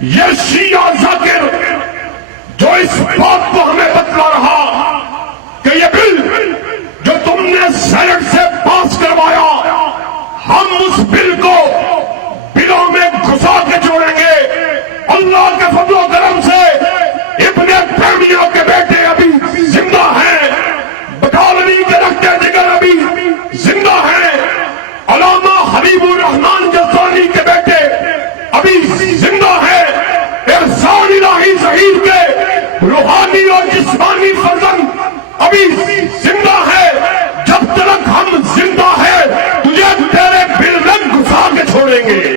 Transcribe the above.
یہ شیعہ ذاکر جو اس بات کو ہمیں بتلا رہا کہ یہ بل جو تم نے سینٹ سے پاس کروایا ہم اس بل کو بلوں میں گھسا کے چھوڑیں گے. اللہ کے فضل و کرم سے ابن تیمیہ کے بیٹے ابھی زندہ ہیں, بٹالوی کے رکھتے جگر ابھی زندہ ہیں, علامہ حبیب الرحمان جزانی کے بیٹے ابھی زندہ ہیں, احسان الہی ظہیر کے روحانی اور جسمانی فرزند ابھی زندہ ہے. جب تک ہم زندہ ہیں تجھے تیرے بل میں گھسا کے چھوڑیں گے.